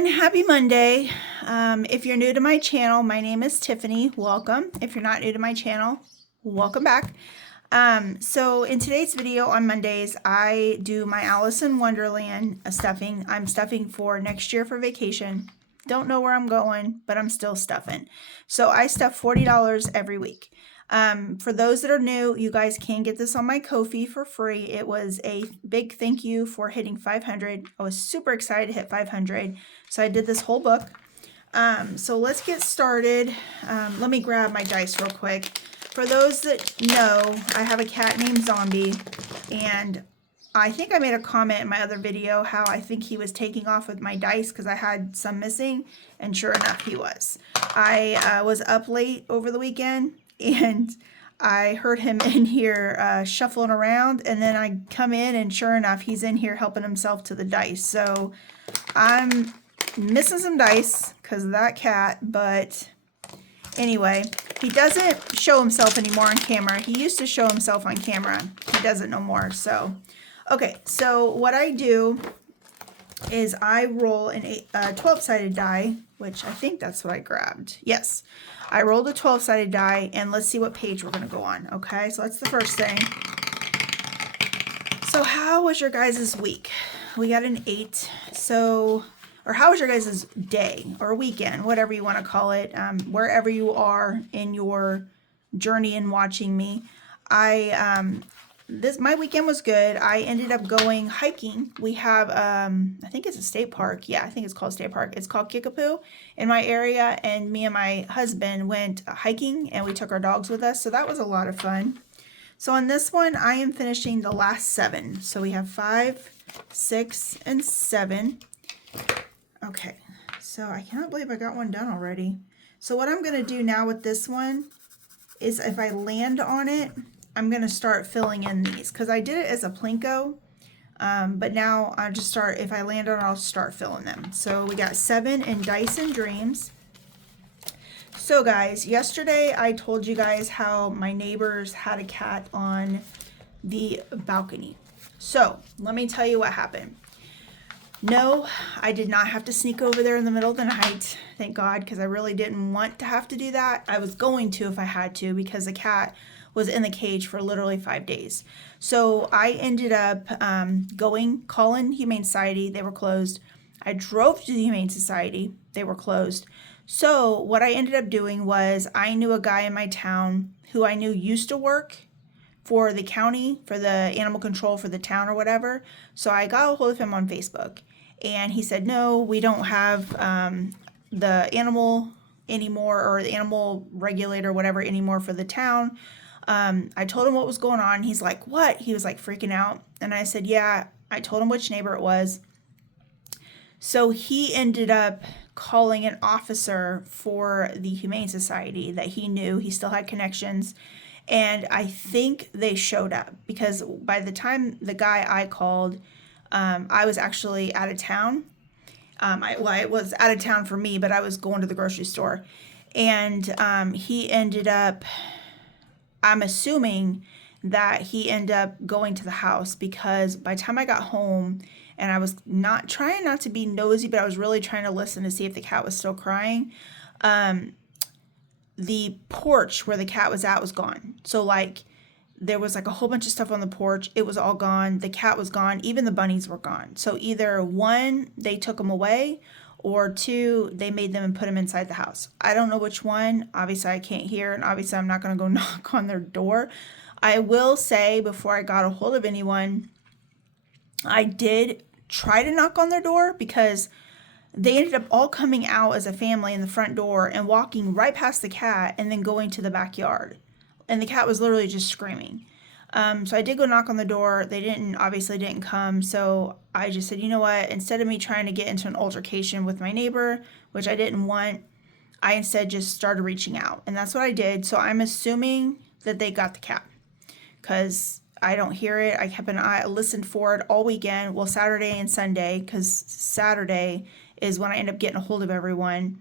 everyone, happy Monday. If you're new to my channel, my name is Tiffany. Welcome. If you're not new to my channel, welcome back. So in today's video on Mondays, I do my Alice in Wonderland stuffing. I'm stuffing for next year for vacation. Don't know where I'm going, but I'm still stuffing. So I stuff $40 every week. For those that are new, you guys can get this on my Ko-fi for free. It was a big thank you for hitting 500. I was super excited to hit 500. So I did this whole book. So let's get started. Let me grab my dice real quick. For those that know, I have a cat named Zombie, and I think I made a comment in my other video how I think he was taking off with my dice because I had some missing, and sure enough he was. I was up late over the weekend and I heard him in here shuffling around, and then I come in and sure enough he's in here helping himself to the dice. So I'm missing some dice because of that cat, but anyway, he doesn't show himself anymore on camera. He used to show himself on camera. He doesn't no more. So okay, so what I do is I roll a 12-sided die, which I think that's what I grabbed. Yes, I rolled a 12-sided die, and let's see what page we're going to go on. Okay, so that's the first thing. So how was your guys' week? We got an 8. So, or how was your guys' day or weekend, whatever you want to call it, wherever you are in your journey in watching me. My weekend was good. I ended up going hiking. We have, I think it's a state park. Yeah, I think it's called state park. It's called Kickapoo in my area. And me and my husband went hiking and we took our dogs with us. So that was a lot of fun. So on this one, I am finishing the last 7. So we have 5, 6, and 7. Okay. So I cannot believe I got one done already. So what I'm going to do now with this one is if I land on it, I'm going to start filling in these because I did it as a Plinko, but now I'll just start, if I land on it, I'll start filling them. So we got 7 in Dice and Dreams. So guys, yesterday I told you guys how my neighbors had a cat on the balcony. So let me tell you what happened. No, I did not have to sneak over there in the middle of the night, thank God, because I really didn't want to have to do that. I was going to if I had to because the cat was in the cage for literally 5 days. So I ended up calling Humane Society. They were closed. I drove to the Humane Society. They were closed. So what I ended up doing was I knew a guy in my town who I knew used to work for the county, for the animal control for the town or whatever. So I got a hold of him on Facebook. And he said, no, we don't have the animal anymore, or the animal regulator, whatever, anymore for the town. I told him what was going on. He's like, what? He was like freaking out. And I said, yeah. I told him which neighbor it was. So he ended up calling an officer for the Humane Society that he knew. He still had connections. And I think they showed up because by the time the guy I called, I was actually out of town. I was out of town for me, but I was going to the grocery store. And he ended up, I'm assuming that he ended up going to the house because by the time I got home, and I was trying not to be nosy, but I was really trying to listen to see if the cat was still crying. The porch where the cat was at was gone. So like there was like a whole bunch of stuff on the porch. It was all gone. The cat was gone. Even the bunnies were gone. So either 1, they took them away, or 2, they made them and put them inside the house. I don't know which one. Obviously I can't hear, and obviously I'm not going to go knock on their door. I will say before I got a hold of anyone, I did try to knock on their door because they ended up all coming out as a family in the front door and walking right past the cat and then going to the backyard. And the cat was literally just screaming. So I did go knock on the door. They obviously didn't come. So I just said, you know what? Instead of me trying to get into an altercation with my neighbor, which I didn't want, I instead just started reaching out. And that's what I did. So I'm assuming that they got the cat because I don't hear it. I listened for it all weekend. Well, Saturday and Sunday, because Saturday is when I end up getting a hold of everyone.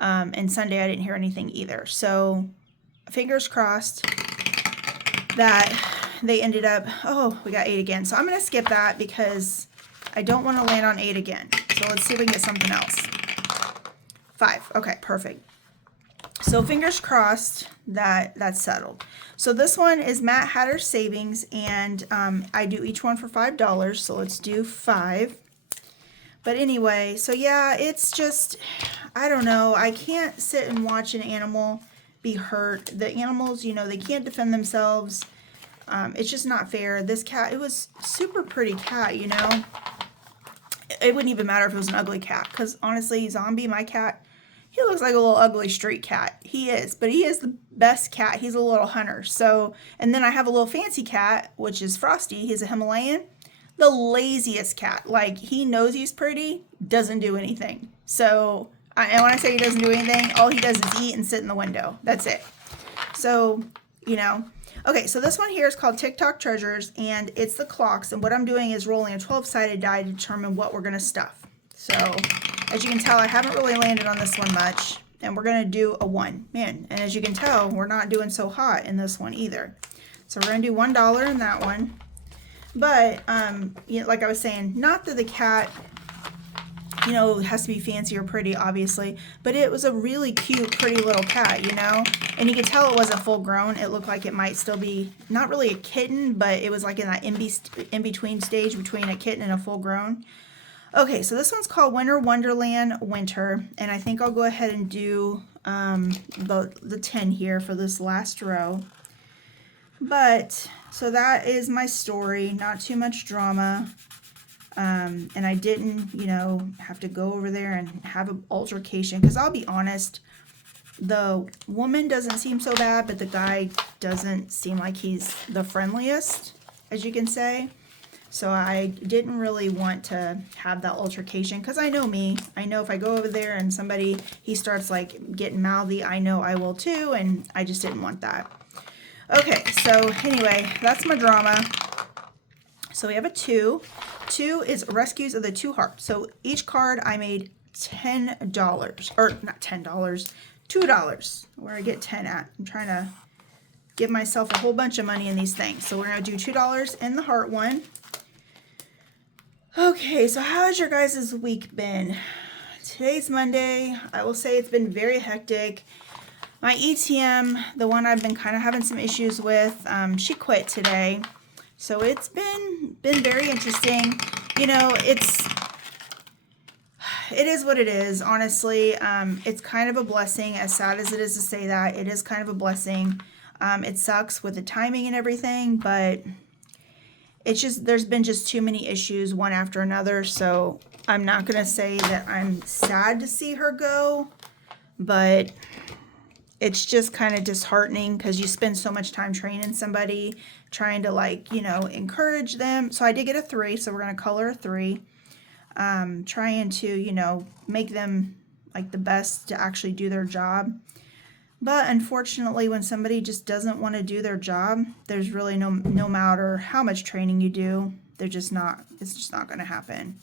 And Sunday I didn't hear anything either. So fingers crossed that they ended up, oh, we got 8 again. So I'm going to skip that because I don't want to land on 8 again. So let's see if we can get something else. 5. Okay, perfect. So fingers crossed that that's settled. So this one is Matt Hatter's Savings, and I do each one for $5. So let's do 5. But anyway, so yeah, it's just, I don't know. I can't sit and watch an animal be hurt. The animals, you know, they can't defend themselves. It's just not fair. This cat, it was super pretty cat, you know. It wouldn't even matter if it was an ugly cat, because honestly, Zombie, my cat, he looks like a little ugly street cat. He is, but he is the best cat. He's a little hunter. So, and then I have a little fancy cat, which is Frosty. He's a Himalayan. The laziest cat. Like, he knows he's pretty, doesn't do anything. So, and when I say he doesn't do anything, all he does is eat and sit in the window. That's it. So, you know. Okay, so this one here is called TikTok Treasures, and it's the clocks. And what I'm doing is rolling a 12-sided die to determine what we're going to stuff. So, as you can tell, I haven't really landed on this one much. And we're going to do a 1. Man, and as you can tell, we're not doing so hot in this one either. So, we're going to do $1 in that one. But, you know, like I was saying, not that the cat, you know, has to be fancy or pretty, obviously. But it was a really cute, pretty little cat, you know. And you could tell it wasn't full grown. It looked like it might still be, not really a kitten, but it was like in that in-between stage between a kitten and a full grown. Okay, so this one's called Wonderland Winter, and I think I'll go ahead and do the 10 here for this last row. But, so that is my story, not too much drama, and I didn't, you know, have to go over there and have an altercation, because I'll be honest, the woman doesn't seem so bad, but the guy doesn't seem like he's the friendliest, as you can say. So I didn't really want to have that altercation, because I know me. I know if I go over there and somebody, he starts like getting mouthy, I know I will too, and I just didn't want that. Okay, so anyway, that's my drama. So we have a 2. 2 is Rescues of the 2 Hearts. So each card I made $10, or not $10, $2. Where I get 10 at. I'm trying to give myself a whole bunch of money in these things. So we're going to do $2 in the heart one. Okay, so how has your guys' week been? Today's Monday. I will say it's been very hectic. My ETM, the one I've been kind of having some issues with, she quit today. So it's been very interesting. You know, it is what it is, honestly. It's kind of a blessing, as sad as it is to say that. It is kind of a blessing. It sucks with the timing and everything, but it's just, there's been just too many issues one after another. So I'm not going to say that I'm sad to see her go, but it's just kind of disheartening, because you spend so much time training somebody, trying to, like, you know, encourage them. So I did get a 3, so we're going to color a 3. Trying to, you know, make them like the best to actually do their job. But unfortunately, when somebody just doesn't want to do their job, there's really no matter how much training you do, they're just not, it's just not going to happen.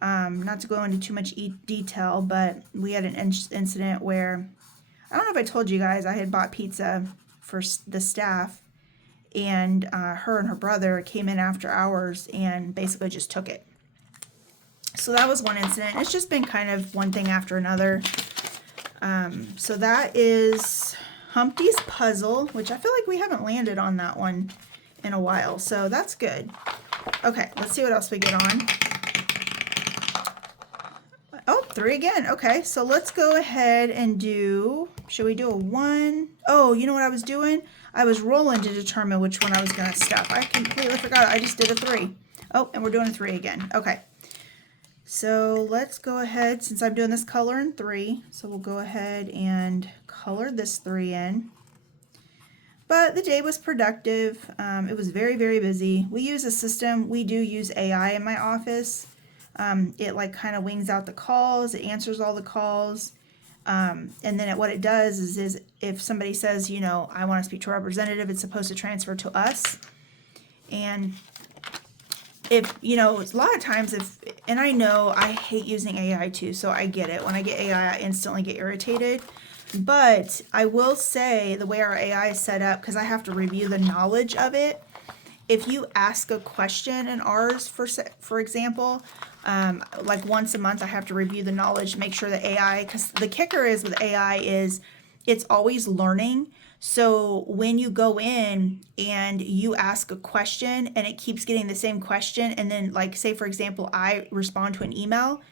Not to go into too much detail, but we had an incident where, I don't know if I told you guys, I had bought pizza for the staff, and her and her brother came in after hours and basically just took it. So that was one incident. It's just been kind of one thing after another. So that is Humpty's Puzzle, which I feel like we haven't landed on that one in a while. So that's good. Okay, let's see what else we get on. Oh, 3 again. Okay, so let's go ahead and do, should we do a 1? Oh, you know what I was doing? I was rolling to determine which one I was going to stuff. I completely forgot. I just did a 3. Oh, and we're doing a 3 again. Okay. So let's go ahead, since I'm doing this color in 3, so we'll go ahead and color this 3 in. But the day was productive. It was very, very busy. We use a system. We do use AI in my office. It like kind of wings out the calls. It answers all the calls. And then what it does is if somebody says, you know, I want to speak to a representative, it's supposed to transfer to us. And if, you know, a lot of times and I know I hate using AI too, so I get it. When I get AI, I instantly get irritated. But I will say the way our AI is set up, because I have to review the knowledge of it, if you ask a question in ours, for example, like once a month, I have to review the knowledge, make sure the AI, because the kicker is with AI is it's always learning. So when you go in and you ask a question and it keeps getting the same question, and then like say for example, I respond to an email,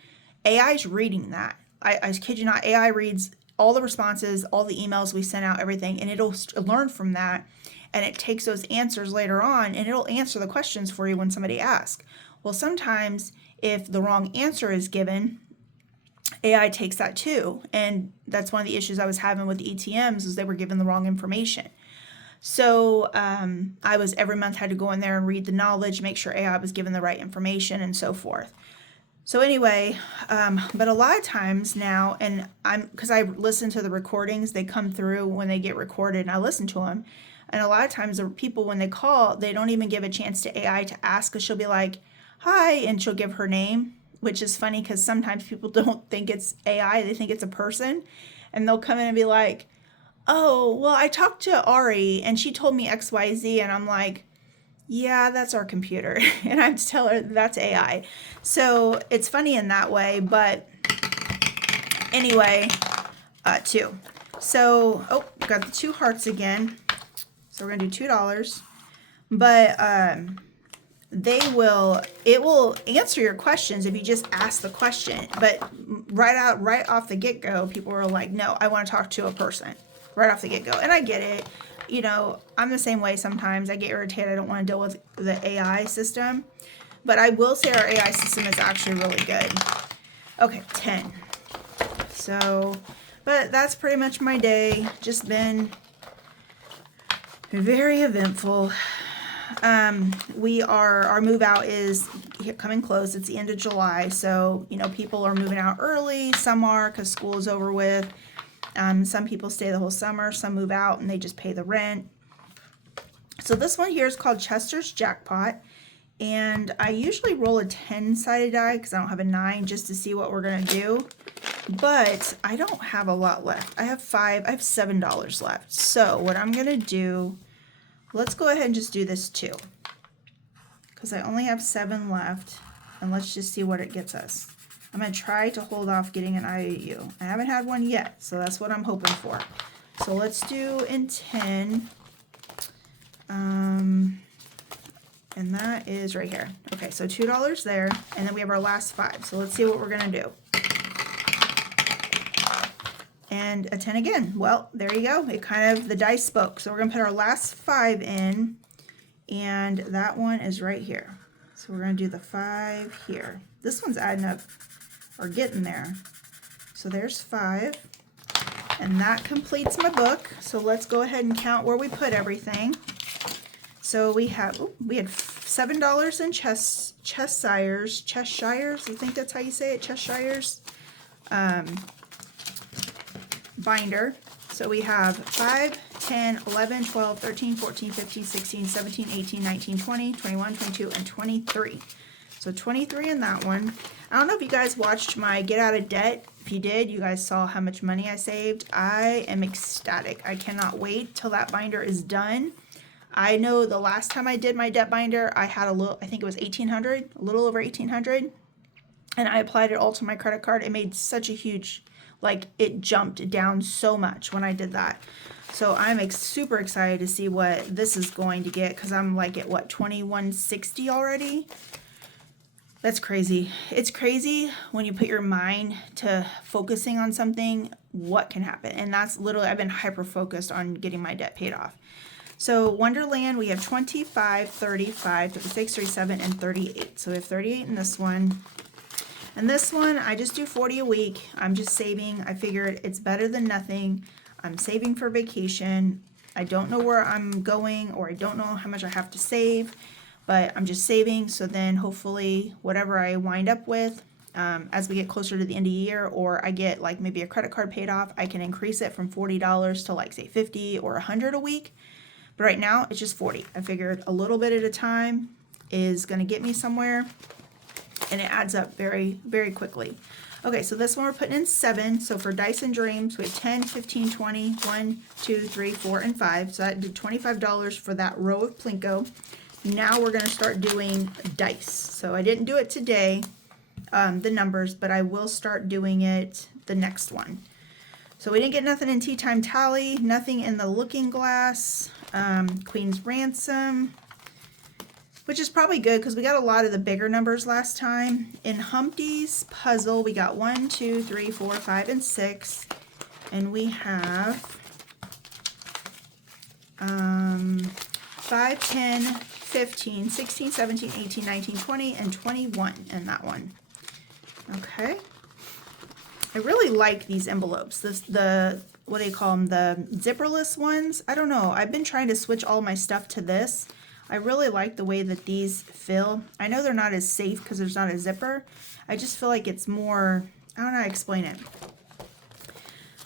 AI is reading that. I kid you not, AI reads all the responses, all the emails we sent out, everything, and it'll learn from that. And it takes those answers later on and it'll answer the questions for you when somebody asks. Well, sometimes if the wrong answer is given, AI takes that too. And that's one of the issues I was having with the ETMs is they were given the wrong information. So I was every month had to go in there and read the knowledge, make sure AI was given the right information and so forth. So anyway, but a lot of times now, and because I listen to the recordings, they come through when they get recorded and I listen to them. And a lot of times the people, when they call, they don't even give a chance to AI to ask, because she'll be like, hi, and she'll give her name, which is funny because sometimes people don't think it's AI, they think it's a person. And they'll come in and be like, oh, well, I talked to Ari and she told me XYZ. And I'm like, yeah, that's our computer. And I have to tell her that's AI. So it's funny in that way. But anyway, two. So, oh, got the 2 hearts again. So we're going to do $2. But it will answer your questions if you just ask the question. But right off the get-go, people are like, no, I want to talk to a person right off the get-go. And I get it. You know, I'm the same way sometimes. I get irritated. I don't want to deal with the AI system. But I will say our AI system is actually really good. Okay, 10. So, but that's pretty much my day. Just been very eventful. Our move out is coming close. It's the end of July. So, you know, people are moving out early. Some are because school is over with. Some people stay the whole summer. Some move out and they just pay the rent. So this one here is called Chester's Jackpot. And I usually roll a 10-sided die because I don't have a 9 just to see what we're going to do. But I don't have a lot left. I have $7 left. So what I'm going to do, let's go ahead and just do this too. Because I only have 7 left. And let's just see what it gets us. I'm going to try to hold off getting an IOU. I haven't had one yet, so that's what I'm hoping for. So let's do in 10. And that is right here. Okay, so $2 there, and then we have our last 5. So let's see what we're going to do. And a 10 again. Well, there you go. It kind of, the dice spoke. So we're going to put our last 5 in, and that one is right here. So we're going to do the 5 here. This one's adding up, or getting there. So there's 5. And that completes my book. So let's go ahead and count where we put everything. So we had $7 in Cheshires, I think that's how you say it, Cheshires binder. So we have 5, 10, 11, 12, 13, 14, 15, 16, 17, 18, 19, 20, 21, 22, and 23. So 23 in that one. I don't know if you guys watched my Get Out of Debt. If you did, you guys saw how much money I saved. I am ecstatic. I cannot wait till that binder is done. I know the last time I did my debt binder, I had I think it was $1,800, a little over $1,800. And I applied it all to my credit card. It made such a huge, like it jumped down so much when I did that. So I'm super excited to see what this is going to get, because I'm like at what, $2,160 already? That's crazy. It's crazy when you put your mind to focusing on something, what can happen. And that's literally, I've been hyper-focused on getting my debt paid off. So Wonderland, we have 25, 35, 36, 37, and 38. So we have 38 in this one. And this one, I just do 40 a week. I'm just saving. I figured it's better than nothing. I'm saving for vacation. I don't know where I'm going, or I don't know how much I have to save, but I'm just saving. So then hopefully whatever I wind up with, as we get closer to the end of the year, or I get like maybe a credit card paid off, I can increase it from $40 to like say 50 or 100 a week. But right now it's just 40. I figured a little bit at a time is going to get me somewhere, and it adds up very, very quickly. Okay, so this one we're putting in 7. So for Dice and Dreams, we have 10, 15, 20, 1, 2, 3, 4, and 5. So that did $25 for that row of Plinko. Now we're going to start doing dice. So I didn't do it today, the numbers, but I will start doing it the next one. So we didn't get nothing in Tea Time Tally, nothing in the Looking Glass, Queen's Ransom, which is probably good because we got a lot of the bigger numbers last time. In Humpty's Puzzle, we got 1, 2, 3, 4, 5, and 6. And we have 5, 10, 15, 16, 17, 18, 19, 20, and 21 in that one. Okay. I really like these envelopes. The what do you call them? The zipperless ones. I don't know. I've been trying to switch all my stuff to this. I really like the way that these feel. I know they're not as safe because there's not a zipper. I just feel like it's more, I don't know how to explain it.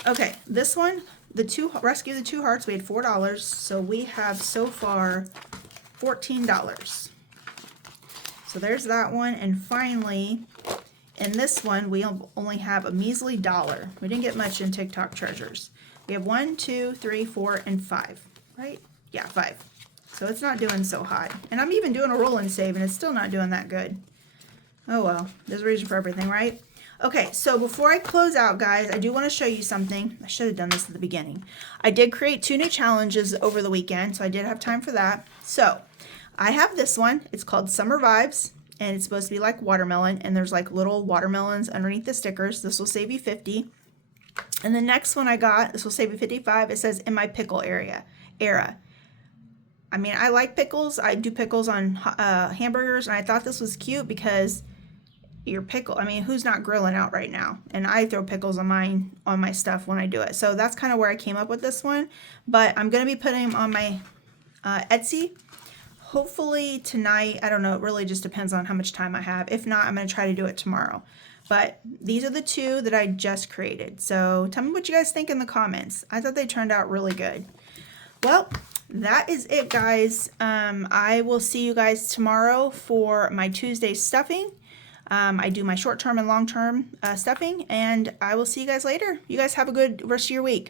Okay, this one, Rescue the Two Hearts, we had $4. So we have so far $14. So there's that one. And finally, in this one, we only have a measly $1. We didn't get much in TikTok treasures. We have 1, 2, 3, 4, and 5, right? Yeah, 5. So it's not doing so hot. And I'm even doing a roll and save, and it's still not doing that good. Oh well, there's a reason for everything, right? Okay, so before I close out, guys, I do want to show you something. I should have done this at the beginning. I did create 2 new challenges over the weekend, so I did have time for that. So I have this one. It's called Summer Vibes, and it's supposed to be like watermelon, and there's like little watermelons underneath the stickers. This will save you 50. And the next one I got, this will save you 55. It says In My Pickle Era. I mean, I like pickles. I do pickles on hamburgers, and I thought this was cute because your pickle, I mean, who's not grilling out right now? And I throw pickles on my stuff when I do it. So that's kind of where I came up with this one. But I'm going to be putting them on my Etsy. Hopefully tonight. I don't know. It really just depends on how much time I have. If not, I'm going to try to do it tomorrow. But these are the 2 that I just created. So tell me what you guys think in the comments. I thought they turned out really good. Well, that is it, guys. I will see you guys tomorrow for my Tuesday stuffing. I do my short-term and long-term stuffing, and I will see you guys later. You guys have a good rest of your week.